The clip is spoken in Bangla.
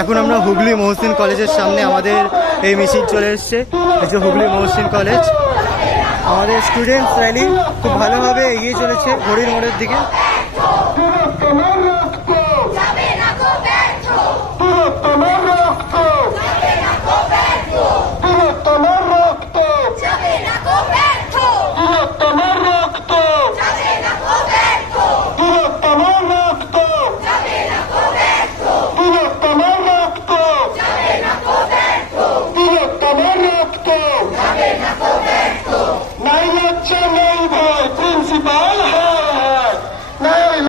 এখন আমরা হুগলি মহসিন কলেজের সামনে, আমাদের এই মিছিল চলে এসছে। এই যে হুগলি মহসিন কলেজ, আমাদের স্টুডেন্টস র্যালি খুব ভালোভাবে এগিয়ে চলেছে ঘড়ির মোড়ের দিকে।